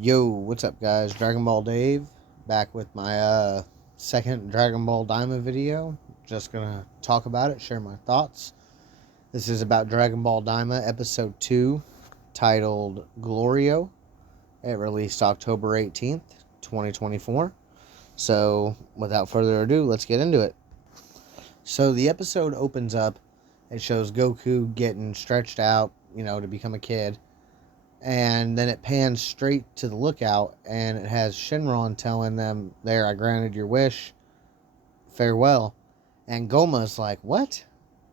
Yo, what's up, guys? Dragon Ball Dave back with my second Dragon Ball Daima video. Just gonna talk about it, share my thoughts. This is about Dragon Ball Daima episode 2, titled Glorio. It released October 18th, 2024. So, without further ado, let's get into it. So, the episode opens up. It shows Goku getting stretched out, to become a kid. And then it pans straight to the lookout, and it has Shenron telling them, "There, I granted your wish. Farewell." And Goma's like, "What?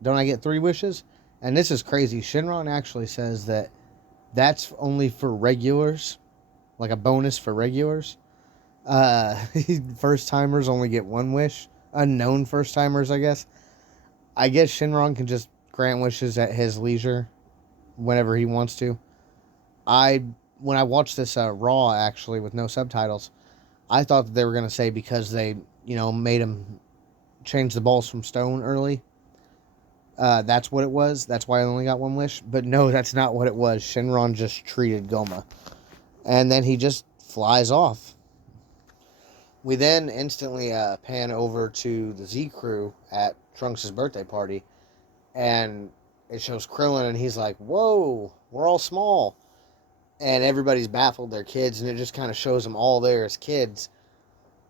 Don't I get 3 wishes?" And this is crazy. Shenron actually says that that's only for regulars, like a bonus for regulars. Uh, First timers only get 1 wish. Unknown first timers, I guess. I guess Shenron can just grant wishes at his leisure whenever he wants to. When I watched this Raw actually with no subtitles, I thought that they were gonna say because they made him change the balls from stone early. That's what it was. That's why I only got 1 wish. But no, that's not what it was. Shenron just treated Goma, and then he just flies off. We then instantly pan over to the Z crew at Trunks' birthday party, and it shows Krillin, and he's like, "Whoa, we're all small." And everybody's baffled, they're kids, and it just kind of shows them all there as kids.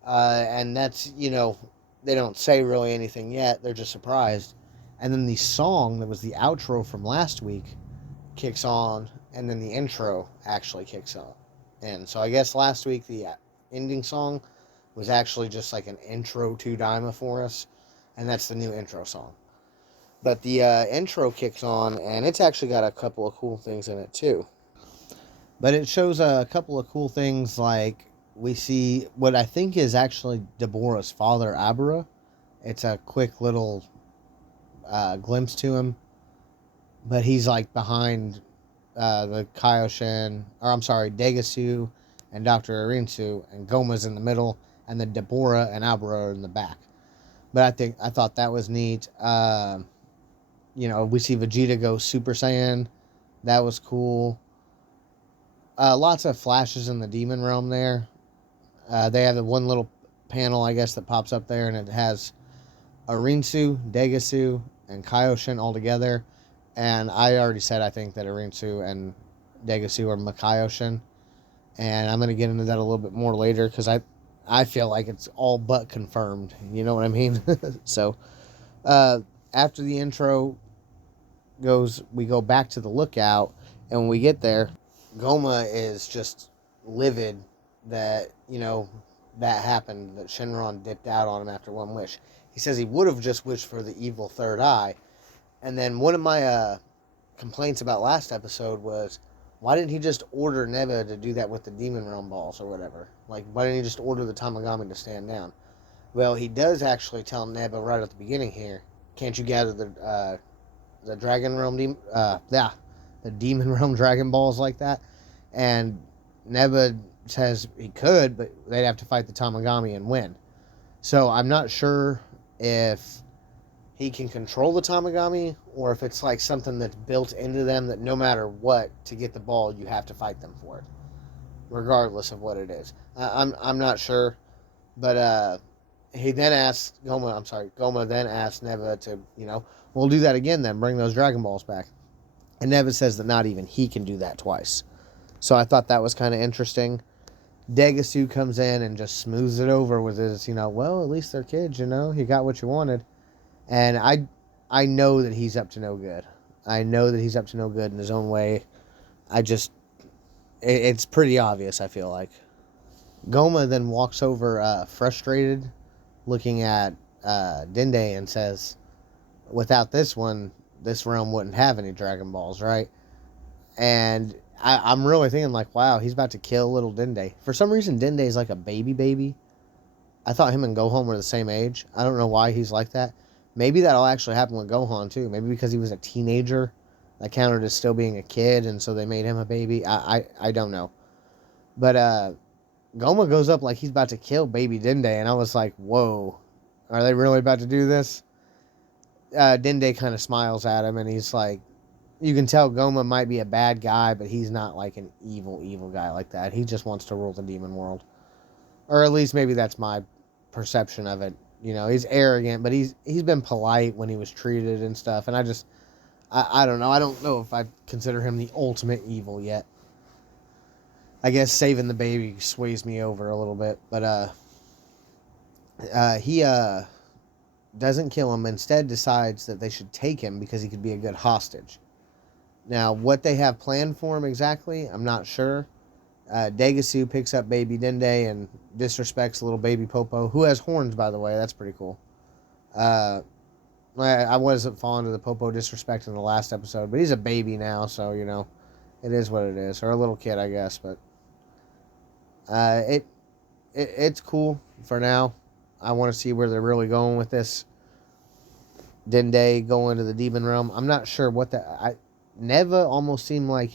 And that's, they don't say really anything yet, they're just surprised. And then the song that was the outro from last week kicks on, and then the intro actually kicks on. And so I guess last week the ending song was actually just like an intro to Daima for us, and that's the new intro song. But the intro kicks on, and it's actually got a couple of cool things in it too. But it shows a couple of cool things, like we see what I think is actually Deborah's father, Abra. It's a quick little glimpse to him. But he's like behind the Kaioshin, or I'm sorry, Degasu and Dr. Irinsu, and Goma's in the middle, and then Deborah and Abra are in the back. But I thought that was neat. We see Vegeta go Super Saiyan. That was cool. Lots of flashes in the demon realm there. They have the one little panel, I guess, that pops up there, and it has Irinsu, Degasu, and Kaioshin all together. And I already said I think that Irinsu and Degasu are Makaioshin. And I'm going to get into that a little bit more later, because I feel like it's all but confirmed. You know what I mean? So, after the intro goes, we go back to the lookout, and when we get there, Goma is just livid that, that happened, that Shenron dipped out on him after 1 wish. He says he would have just wished for the evil third eye. And then one of my complaints about last episode was, why didn't he just order Neba to do that with the Demon Realm balls or whatever? Like, why didn't he just order the Tamagami to stand down? Well, he does actually tell Neba right at the beginning here, can't you gather the Dragon Realm the Demon Realm Dragon Balls like that? And Neba says he could, but they'd have to fight the Tamagami and win. So I'm not sure if he can control the Tamagami, or if it's like something that's built into them that no matter what, to get the ball, you have to fight them for it, regardless of what it is. I'm not sure, but he then asks Goma then asks Neba to, we'll do that again then, bring those Dragon Balls back. And Neba says that not even he can do that twice. So I thought that was kind of interesting. Degasu comes in and just smooths it over with his, well, at least they're kids, you got what you wanted. And I know that he's up to no good. I know that he's up to no good in his own way. It's pretty obvious, I feel like. Goma then walks over frustrated, looking at Dende, and says, without this one, this realm wouldn't have any Dragon Balls, right? And I'm really thinking, like, wow, he's about to kill little Dende. For some reason, Dende is like a baby. I thought him and Gohan were the same age. I don't know why he's like that. Maybe that'll actually happen with Gohan, too. Maybe because he was a teenager, that counted as still being a kid, and so they made him a baby. I don't know. But Goma goes up like he's about to kill baby Dende, and I was like, whoa, are they really about to do this? Dende kind of smiles at him, and he's like, you can tell Goma might be a bad guy, but he's not like an evil guy like that. He just wants to rule the demon world. Or at least maybe that's my perception of it. You know, he's arrogant, but he's been polite when he was treated and stuff. And I don't know. I don't know if I consider him the ultimate evil yet. I guess saving the baby sways me over a little bit. But he doesn't kill him. Instead decides that they should take him because he could be a good hostage. Now, what they have planned for him exactly, I'm not sure. Degasu picks up baby Dende and disrespects little baby Popo, who has horns, by the way. That's pretty cool. I wasn't falling to the Popo disrespect in the last episode, but he's a baby now, so, you know, it is what it is. Or a little kid, I guess, but it's cool for now. I want to see where they're really going with this. Dende going to the demon realm. I'm not sure what Neva almost seemed like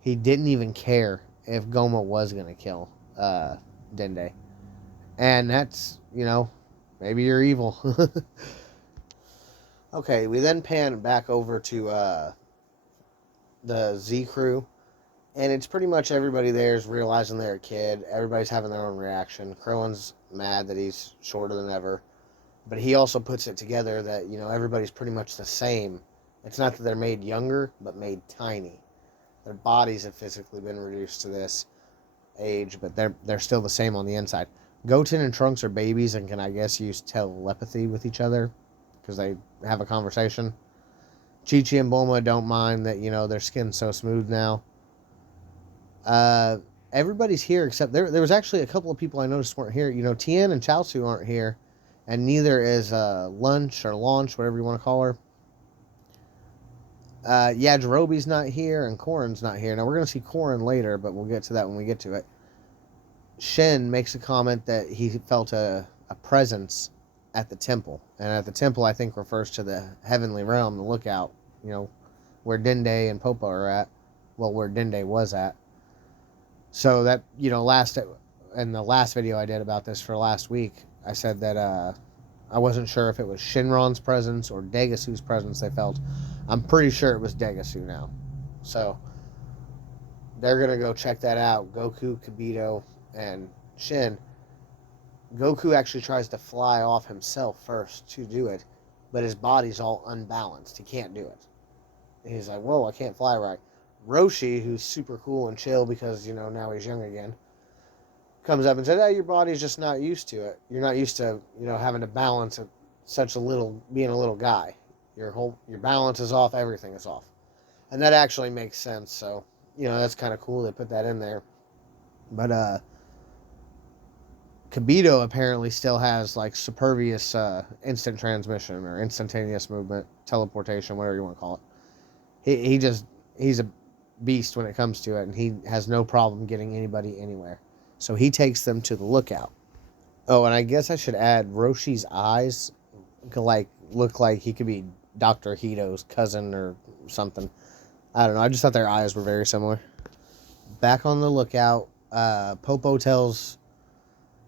he didn't even care if Goma was going to kill Dende. And that's, you know, maybe you're evil. Okay, we then pan back over to the Z crew. And it's pretty much everybody there is realizing they're a kid. Everybody's having their own reaction. Krillin's mad that he's shorter than ever. But he also puts it together that, you know, everybody's pretty much the same. It's not that they're made younger, but made tiny. Their bodies have physically been reduced to this age, but they're still the same on the inside. Goten and Trunks are babies and can, I guess, use telepathy with each other because they have a conversation. Chi-Chi and Bulma don't mind that, you know, their skin's so smooth now. Everybody's here except there was actually a couple of people I noticed weren't here. You know, Tien and Chaozu aren't here, and neither is Lunch or Launch, whatever you want to call her. Yajirobe's not here, and Korin's not here. Now, we're going to see Korin later, but we'll get to that when we get to it. Shin makes a comment that he felt a presence at the temple. And at the temple, I think, refers to the heavenly realm, the lookout, you know, where Dende and Popo are at. Well, where Dende was at. So that, you know, in the last video I did about this for last week, I said that I wasn't sure if it was Shinron's presence or Degasu's presence they felt. I'm pretty sure it was Degasu now. So they're going to go check that out. Goku, Kibito, and Shin. Goku actually tries to fly off himself first to do it, but his body's all unbalanced. He can't do it. He's like, whoa, I can't fly right. Roshi, who's super cool and chill because, you know, now he's young again, comes up and says, your body's just not used to it. You're not used to, you know, having to balance being a little guy. Your balance is off, everything is off. And that actually makes sense, so, you know, that's kind of cool they put that in there. But, Kibito apparently still has, like, supervious instant transmission or instantaneous movement, teleportation, whatever you want to call it. He's a beast when it comes to it, and he has no problem getting anybody anywhere. So he takes them to the lookout. Oh, and I guess I should add Roshi's eyes look like he could be Dr. Hito's cousin or something. I don't know. I just thought their eyes were very similar. Back on the lookout, Popo tells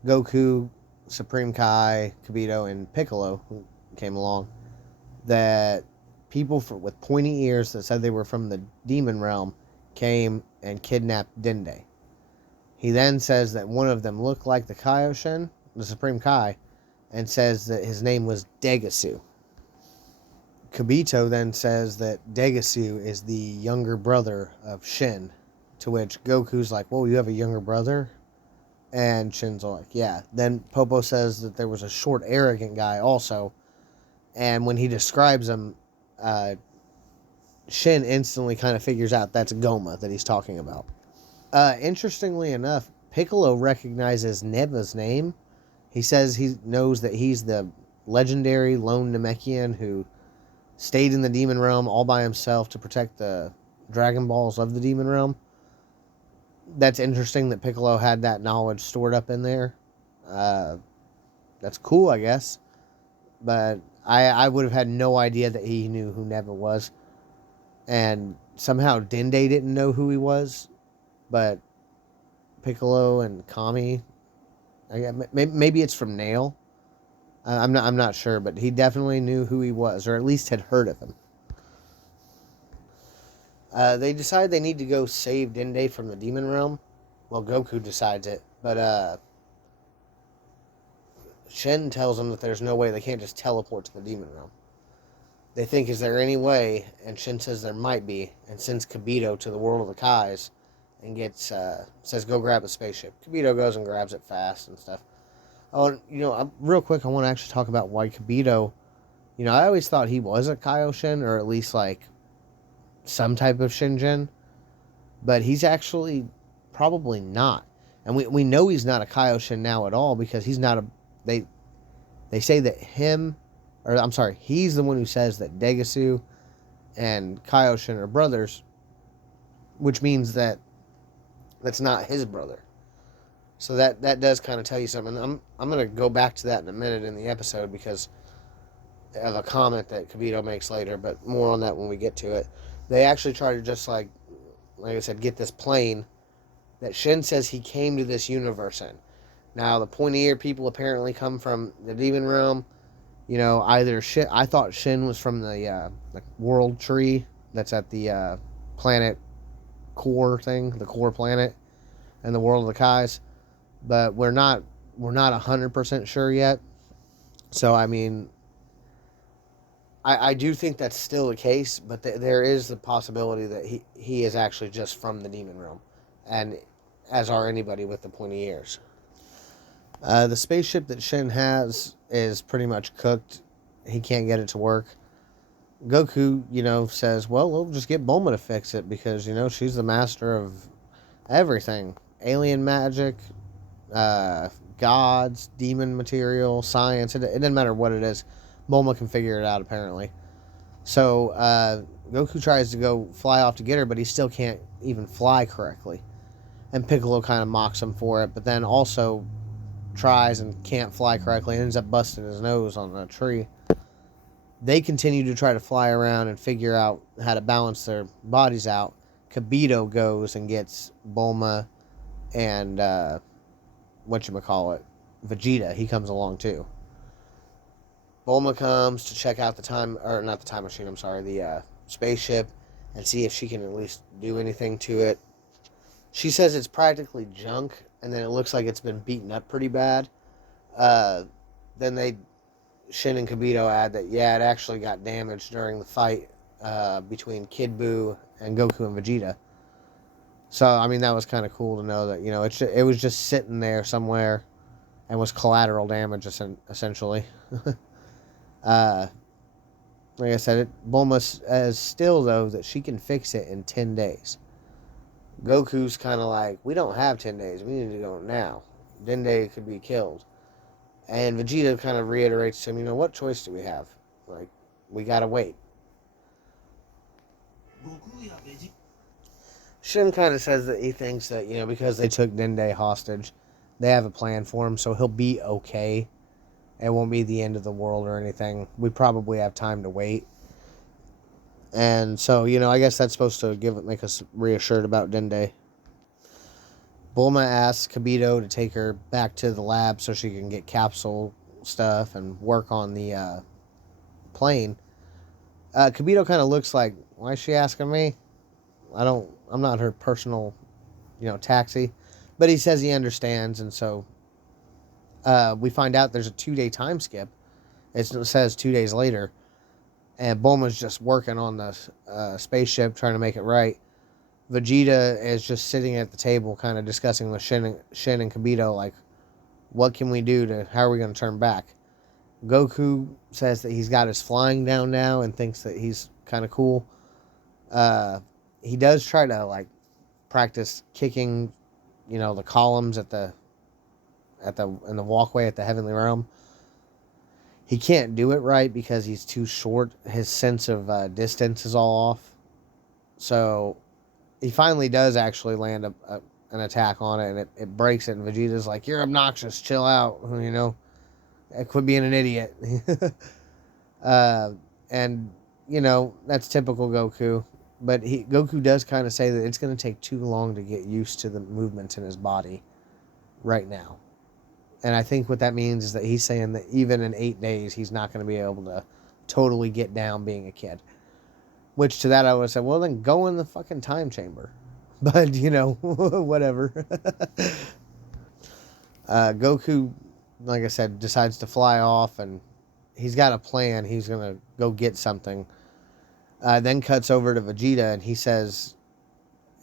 Goku, Supreme Kai, Kibito, and Piccolo, who came along, that people with pointy ears that said they were from the demon realm came and kidnapped Dende. He then says that one of them looked like the Kaioshin, the Supreme Kai, and says that his name was Degasu. Kibito then says that Degasu is the younger brother of Shin, to which Goku's like, whoa, you have a younger brother? And Shin's like, yeah. Then Popo says that there was a short, arrogant guy also, and when he describes him, Shin instantly kind of figures out that's Goma that he's talking about. Interestingly enough, Piccolo recognizes Neva's name. He says he knows that he's the legendary lone Namekian who stayed in the demon realm all by himself to protect the Dragon Balls of the demon realm. That's interesting that Piccolo had that knowledge stored up in there. That's cool, I guess. But I would have had no idea that he knew who Neva was. And somehow Dende didn't know who he was. But Piccolo and Kami, maybe it's from Nail. I'm not sure, but he definitely knew who he was, or at least had heard of him. They decide they need to go save Dende from the demon realm. Well, Goku decides it, but Shin tells them that there's no way, they can't just teleport to the demon realm. They think, is there any way? And Shin says there might be, and sends Kibito to the world of the Kais and says, go grab a spaceship. Kibito goes and grabs it fast and stuff. Oh, real quick, I want to actually talk about why Kibito, I always thought he was a Kaioshin, or at least like some type of Shinjin, but he's actually probably not. And we know he's not a Kaioshin now at all, because he's not a, they say that he's the one who says that Degasu and Kaioshin are brothers, which means that that's not his brother. So that does kind of tell you something. I'm going to go back to that in a minute in the episode, because of a comment that Kibito makes later, but more on that when we get to it. They actually try to just, like I said, get this plane that Shin says he came to this universe in. Now, the pointy ear people apparently come from the demon realm. Either Shin, I thought Shin was from the world tree that's at the planet core thing, the core planet, and the world of the Kais. But we're not 100% sure yet. So, I mean, I do think that's still the case, but there is the possibility that he is actually just from the demon realm, and as are anybody with the pointy ears. The spaceship that Shin has is pretty much cooked. He can't get it to work. Goku, says, well, we'll just get Bulma to fix it, because, she's the master of everything. Alien magic, gods, demon material, science. It doesn't matter what it is. Bulma can figure it out, apparently. So, Goku tries to go fly off to get her, but he still can't even fly correctly. And Piccolo kind of mocks him for it, but then also tries and can't fly correctly and ends up busting his nose on a tree. They continue to try to fly around and figure out how to balance their bodies out. Kibito goes and gets Bulma and Vegeta. He comes along too. Bulma comes to check out the spaceship, and see if she can at least do anything to it. She says it's practically junk, and then it looks like it's been beaten up pretty bad. Then Shin and Kibito add that, it actually got damaged during the fight between Kid Buu and Goku and Vegeta. So, I mean, that was kind of cool to know that, it was just sitting there somewhere and was collateral damage, essentially. Like I said, Bulma says still, though, that she can fix it in 10 days. Goku's kind of like, we don't have 10 days. We need to go now. Dende could be killed. And Vegeta kind of reiterates to him, what choice do we have? Like, we gotta wait. Shin kind of says that he thinks that, because they took Dende hostage, they have a plan for him, so he'll be okay. It won't be the end of the world or anything. We probably have time to wait. And so, I guess that's supposed to make us reassured about Dende. Bulma asks Kibito to take her back to the lab so she can get capsule stuff and work on the plane. Kibito kind of looks like, why is she asking me? I'm not her personal, taxi. But he says he understands, and so we find out there's a 2-day time skip. It says 2 days later. And Bulma's just working on the spaceship, trying to make it right. Vegeta is just sitting at the table, kind of discussing with Shin and Kibito, like, what can we do how are we going to turn back? Goku says that he's got his flying down now and thinks that he's kind of cool. He does try to, like, practice kicking, the columns in the walkway at the Heavenly Realm. He can't do it right because he's too short. His sense of distance is all off. So he finally does actually land an attack on it, and it breaks it. And Vegeta's like, "You're obnoxious. Chill out. Quit being an idiot." And that's typical Goku. But Goku does kind of say that it's going to take too long to get used to the movements in his body right now. And I think what that means is that he's saying that even in 8 days, he's not going to be able to totally get down being a kid. Which to that I would have said, well, then go in the fucking time chamber. But, you know, whatever. Goku, like I said, decides to fly off, and he's got a plan. He's going to go get something. Then cuts over to Vegeta, and he says,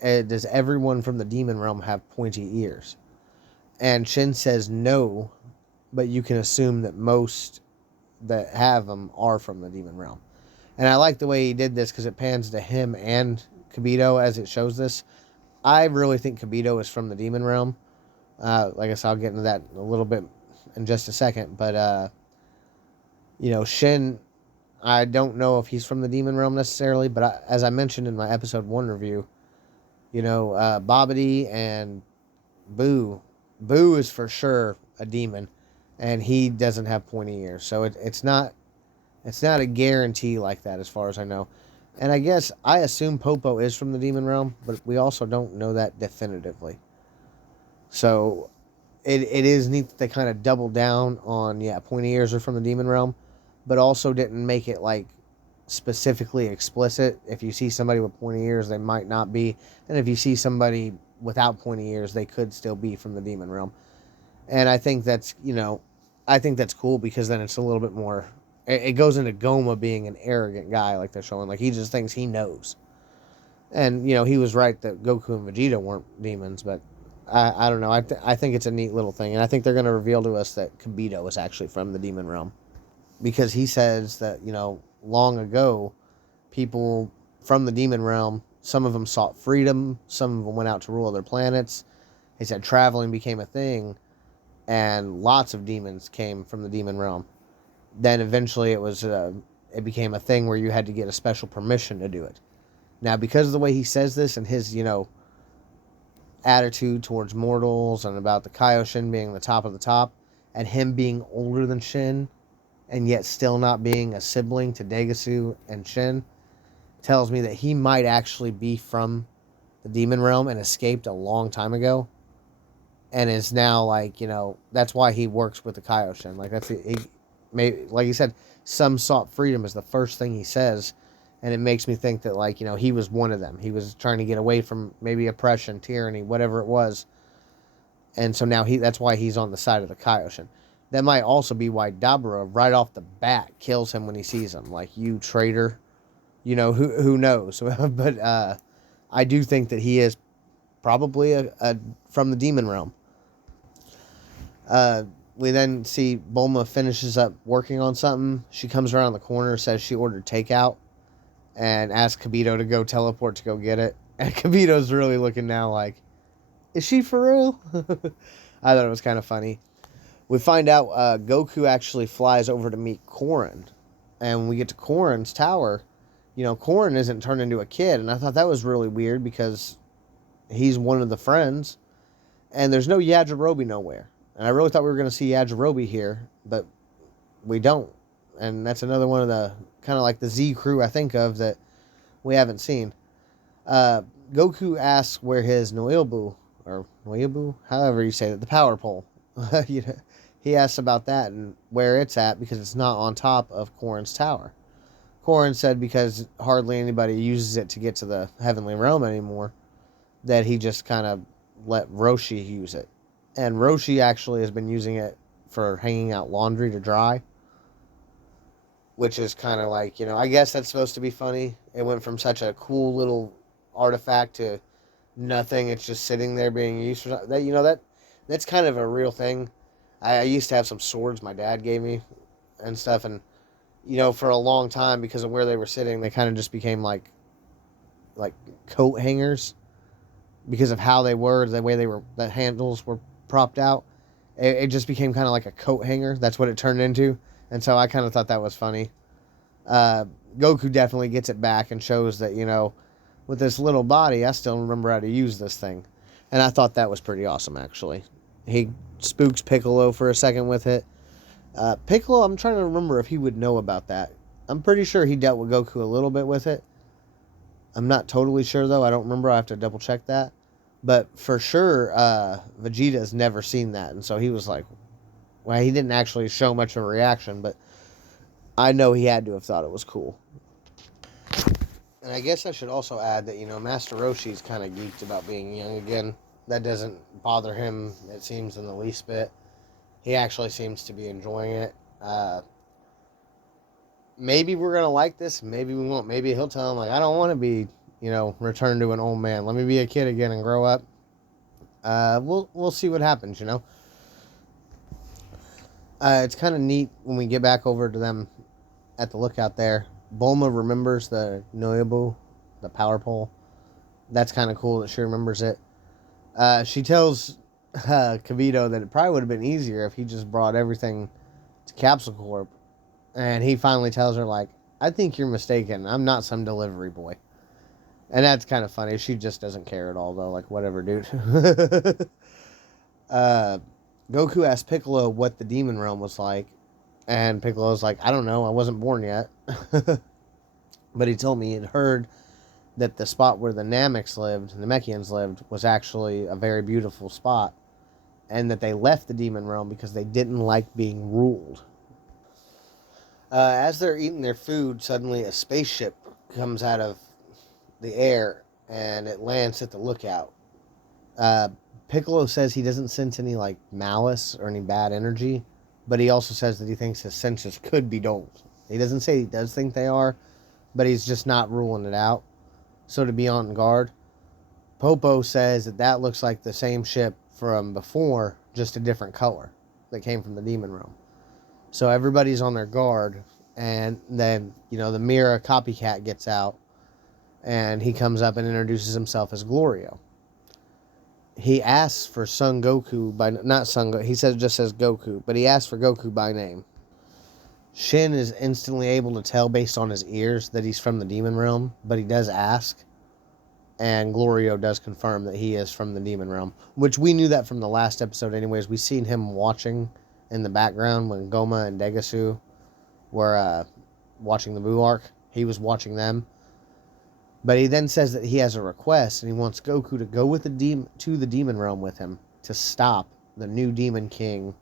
does everyone from the demon realm have pointy ears? And Shin says no, but you can assume that most that have them are from the demon realm. And I like the way he did this because it pans to him and Kibito as it shows this. I really think Kibito is from the demon realm. Like I said, I'll get into that a little bit in just a second. But, you know, Shin, I don't know if he's from the demon realm necessarily. But as I mentioned in my episode 1 review, you know, Babidi and Boo is for sure a demon. And he doesn't have pointy ears. So it's not a guarantee like that as far as I know. And I guess I assume Popo is from the demon realm, but we also don't know that definitively. So it is neat that they kind of doubled down on, pointy ears are from the demon realm, but also didn't make it like specifically explicit. If you see somebody with pointy ears, they might not be. And if you see somebody without pointy ears, they could still be from the demon realm. And I think that's, that's cool because then it's a little bit more, it goes into Goma being an arrogant guy like they're showing. Like, he just thinks he knows. And, he was right that Goku and Vegeta weren't demons, but I don't know. I think it's a neat little thing. And I think they're going to reveal to us that Kibito is actually from the demon realm. Because he says that, long ago, people from the demon realm, some of them sought freedom, some of them went out to rule other planets. He said traveling became a thing, and lots of demons came from the demon realm. Then eventually it became a thing where you had to get a special permission to do it. Now, because of the way he says this and his, attitude towards mortals and about the Kaioshin being the top of the top, and him being older than Shin, and yet still not being a sibling to Degasu and Shin, tells me that he might actually be from the demon realm and escaped a long time ago, and is now that's why he works with the Kaioshin. Like he said, some sought freedom is the first thing he says, and it makes me think that he was one of them. He was trying to get away from maybe oppression, tyranny, whatever it was, and so now that's why he's on the side of the Kaioshin. That might also be why Dabura, right off the bat, kills him when he sees him. Like, you traitor. Who knows? But I do think that he is probably from the demon realm. We then see Bulma finishes up working on something. She comes around the corner, says she ordered takeout, and asks Kibito to go teleport to go get it. And Kibito's really looking now like, is she for real? I thought it was kind of funny. We find out Goku actually flies over to meet Korin. And when we get to Korin's tower, Korin isn't turned into a kid. And I thought that was really weird because he's one of the friends. And there's no Yajirobe nowhere. And I really thought we were going to see Yajirobe here, but we don't. And that's another one of the kind of like the Z crew I think of that we haven't seen. Goku asks where his Noebu, however you say that, the power pole. He asks about that and where it's at because it's not on top of Korin's tower. Korin said because hardly anybody uses it to get to the heavenly realm anymore, that he just kind of let Roshi use it. And Roshi actually has been using it for hanging out laundry to dry, which is kind of like, I guess that's supposed to be funny. It went from such a cool little artifact to nothing. It's just sitting there being used for that. That's kind of a real thing. I used to have some swords my dad gave me and stuff, and for a long time, because of where they were sitting, they kind of just became like coat hangers because of how they were, the way the handles were propped out. It just became kind of like a coat hanger. That's what it turned into, and so I kind of thought that was funny. Goku definitely gets it back and shows that, with this little body, I still remember how to use this thing, and I thought that was pretty awesome, actually. He spooks Piccolo for a second with it. Piccolo, I'm trying to remember if he would know about that. I'm pretty sure he dealt with Goku a little bit with it. I'm not totally sure, though. I don't remember. I have to double check that. But for sure, Vegeta's never seen that. And so he was like, well, he didn't actually show much of a reaction, but I know he had to have thought it was cool. And I guess I should also add that, Master Roshi's kind of geeked about being young again. That doesn't bother him, it seems, in the least bit. He actually seems to be enjoying it. Maybe we're going to like this. Maybe we won't. Maybe he'll tell him, like, I don't want to be, return to an old man. Let me be a kid again and grow up. We'll see what happens, It's kind of neat when we get back over to them at the lookout there. Bulma remembers the Noyobu, the power pole. That's kind of cool that she remembers it. She tells Kavito that it probably would have been easier if he just brought everything to Capsule Corp. And he finally tells her, like, I think you're mistaken. I'm not some delivery boy. And that's kind of funny. She just doesn't care at all, though. Like, whatever, dude. Goku asked Piccolo what the demon realm was like. And Piccolo's like, I don't know. I wasn't born yet. But he told me he'd heard that the spot where the Namekians lived, was actually a very beautiful spot. And that they left the demon realm because they didn't like being ruled. As they're eating their food, suddenly a spaceship comes out of the air and it lands at the lookout. Piccolo says he doesn't sense any like malice or any bad energy, but he also says that he thinks his senses could be dulled. He doesn't say he does think they are, but he's just not ruling it out. So to be on guard, Popo says that looks like the same ship from before, just a different color that came from the demon realm. So everybody's on their guard, and then, the Mira copycat gets out, and he comes up and introduces himself as Glorio. He asks for Son Goku he just says Goku, but he asks for Goku by name. Shin is instantly able to tell based on his ears that he's from the demon realm, but he does ask, and Glorio does confirm that he is from the demon realm, which we knew that from the last episode anyways. We seen him watching in the background when Goma and Degasu were watching the Buu arc. He was watching them. But he then says that he has a request, and he wants Goku to go with to the demon realm with him to stop the new demon king,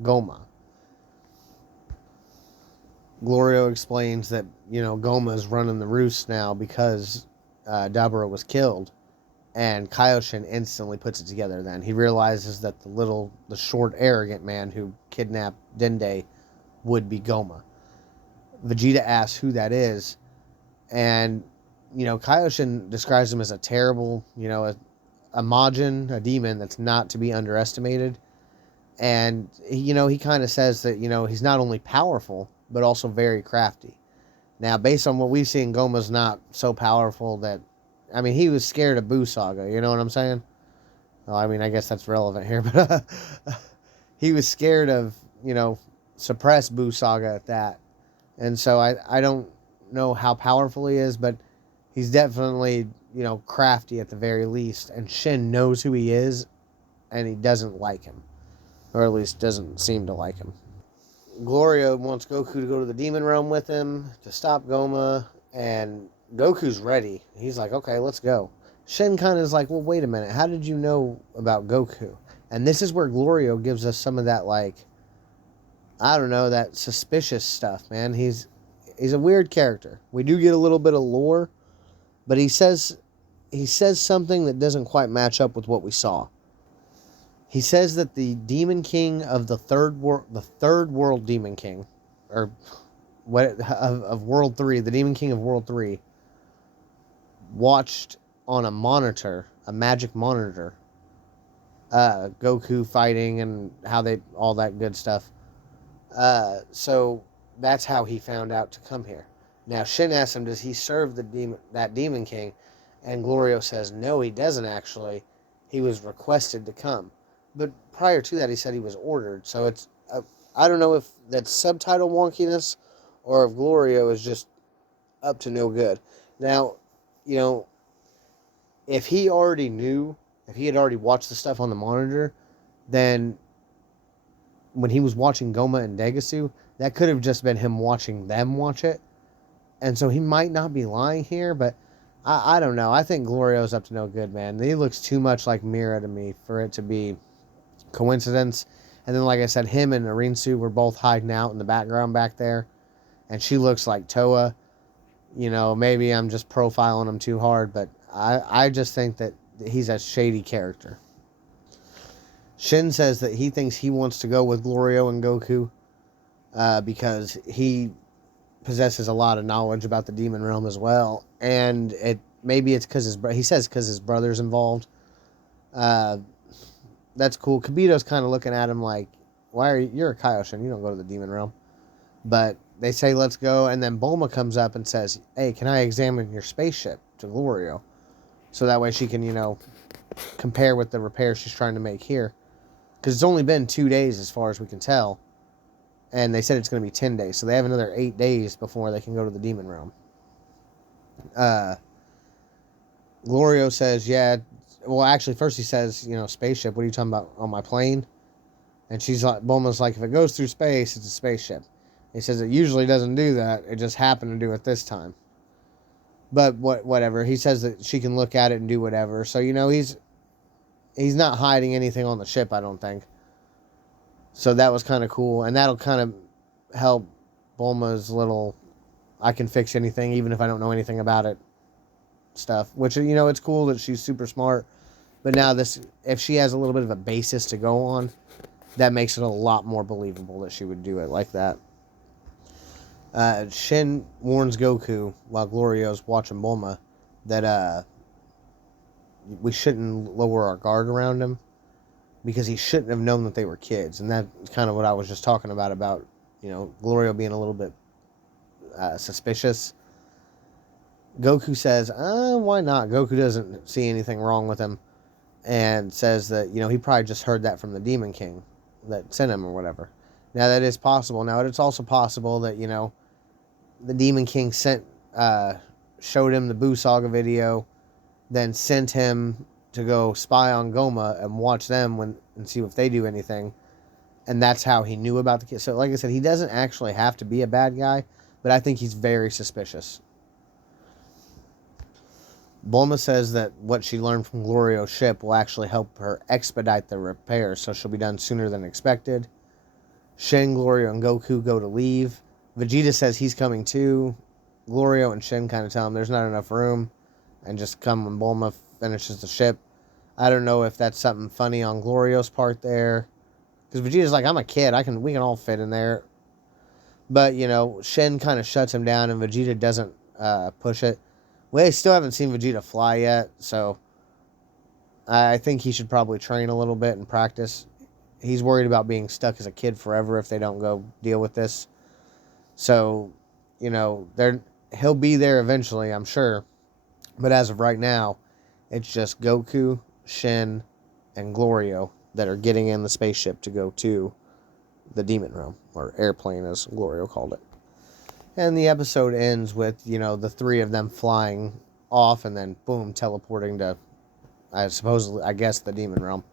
Goma. Glorio explains that, Goma's running the roost now because Dabura was killed. And Kaioshin instantly puts it together then. He realizes that the short, arrogant man who kidnapped Dende would be Goma. Vegeta asks who that is. And, Kaioshin describes him as a terrible, a Majin, a demon that's not to be underestimated. And, he kind of says that, he's not only powerful, but also very crafty. Now, based on what we've seen, Goma's not so powerful that... he was scared of Buu Saga, you know what I'm saying? Well, I guess that's relevant here, but he was scared of, suppress Buu Saga at that. And so I don't know how powerful he is, but he's definitely, crafty at the very least. And Shin knows who he is, and he doesn't like him. Or at least doesn't seem to like him. Glorio wants Goku to go to the demon realm with him to stop Goma, and Goku's ready. He's like, okay, let's go. Shin kind of is like, well, wait a minute. How did you know about Goku? And this is where Glorio gives us some of that, like, I don't know, that suspicious stuff, man. He's a weird character. We do get a little bit of lore, but he says something that doesn't quite match up with what we saw. He says that the Demon King of the third world Demon King, or what of World 3, the Demon King of World 3, watched on a monitor, a magic monitor, Goku fighting and all that good stuff. So that's how he found out to come here. Now Shin asks him, does he serve that Demon King? And Glorio says, no, he doesn't actually. He was requested to come. But prior to that, he said he was ordered. So it's, I don't know if that's subtitle wonkiness or if Glorio is just up to no good. Now, if he already knew, if he had already watched the stuff on the monitor, then when he was watching Goma and Degasu, that could have just been him watching them watch it. And so he might not be lying here, but I don't know. I think Glorio's up to no good, man. He looks too much like Mira to me for it to be coincidence. And then, like I said, him and Arinsu were both hiding out in the background back there. And she looks like Toa. You know, maybe I'm just profiling him too hard, but I just think that he's a shady character. Shin says that he thinks he wants to go with Glorio and Goku because he possesses a lot of knowledge about the demon realm as well, and maybe it's because he says because his brother's involved. That's cool. Kibito's kind of looking at him like, you're a Kaioshin, you don't go to the demon realm. But they say let's go, and then Bulma comes up and says, hey, can I examine your spaceship to Glorio? So that way she can, compare with the repairs she's trying to make here. Because it's only been 2 days as far as we can tell. And they said it's going to be 10 days. So they have another 8 days before they can go to the demon realm. Glorio says, yeah. Well, actually, first he says, spaceship. What are you talking about? On my plane? And Bulma's like, if it goes through space, it's a spaceship. He says it usually doesn't do that. It just happened to do it this time. But whatever. He says that she can look at it and do whatever. So, he's not hiding anything on the ship, I don't think. So that was kind of cool. And that'll kind of help Bulma's little, I can fix anything, even if I don't know anything about it stuff. Which, it's cool that she's super smart. But now if she has a little bit of a basis to go on, that makes it a lot more believable that she would do it like that. Shin warns Goku while Glorio's watching Bulma that we shouldn't lower our guard around him because he shouldn't have known that they were kids. And that's kind of what I was just talking about, Glorio being a little bit suspicious. Goku says, why not? Goku doesn't see anything wrong with him and says that, he probably just heard that from the Demon King that sent him or whatever. Now, that is possible. Now, it's also possible that, the Demon King showed him the Buu Saga video, then sent him to go spy on Goma and watch them and see if they do anything. And that's how he knew about the kid. So, like I said, he doesn't actually have to be a bad guy, but I think he's very suspicious. Bulma says that what she learned from Glorio's ship will actually help her expedite the repairs, so she'll be done sooner than expected. Shin, Glorio, and Goku go to leave. Vegeta says he's coming too. Glorio and Shin kind of tell him there's not enough room and just come when Bulma finishes the ship. I don't know if that's something funny on Glorio's part there. Because Vegeta's like, I'm a kid. We can all fit in there. But, Shin kind of shuts him down and Vegeta doesn't push it. We still haven't seen Vegeta fly yet, so I think he should probably train a little bit and practice. He's worried about being stuck as a kid forever if they don't go deal with this. So, he'll be there eventually, I'm sure. But as of right now, it's just Goku, Shin, and Glorio that are getting in the spaceship to go to the Demon Realm, or airplane as Glorio called it. And the episode ends with, the three of them flying off and then, boom, teleporting to, I guess, the Demon Realm.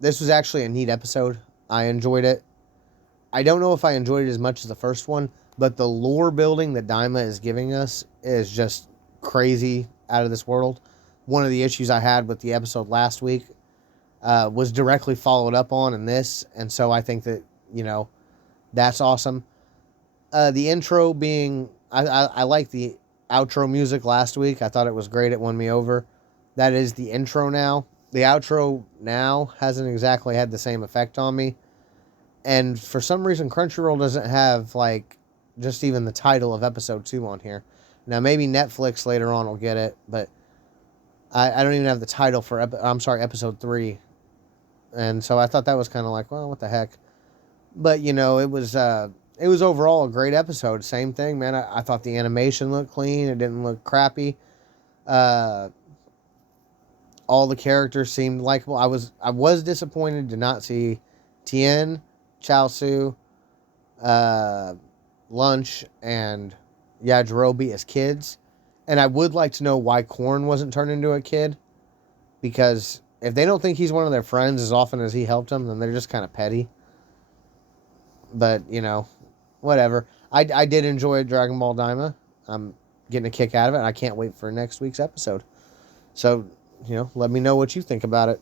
This was actually a neat episode. I enjoyed it. I don't know if I enjoyed it as much as the first one, but the lore building that Daima is giving us is just crazy, out of this world. One of the issues I had with the episode last week was directly followed up on in this, and so I think that, that's awesome. The intro being, I like the outro music last week. I thought it was great. It won me over. That is the intro now. The outro now hasn't exactly had the same effect on me. And for some reason, Crunchyroll doesn't have, just even the title of episode 2 on here. Now, maybe Netflix later on will get it, but I don't even have the title for, episode 3. And so I thought that was kind of like, well, what the heck. But, it was overall a great episode. Same thing, man. I thought the animation looked clean. It didn't look crappy. All the characters seemed likable. I was disappointed to not see Tien, Chaozu, Lunch, and Yajirobe as kids. And I would like to know why Korn wasn't turned into a kid. Because if they don't think he's one of their friends as often as he helped them, then they're just kind of petty. But, whatever. I did enjoy Dragon Ball Daima. I'm getting a kick out of it. And I can't wait for next week's episode. So, let me know what you think about it.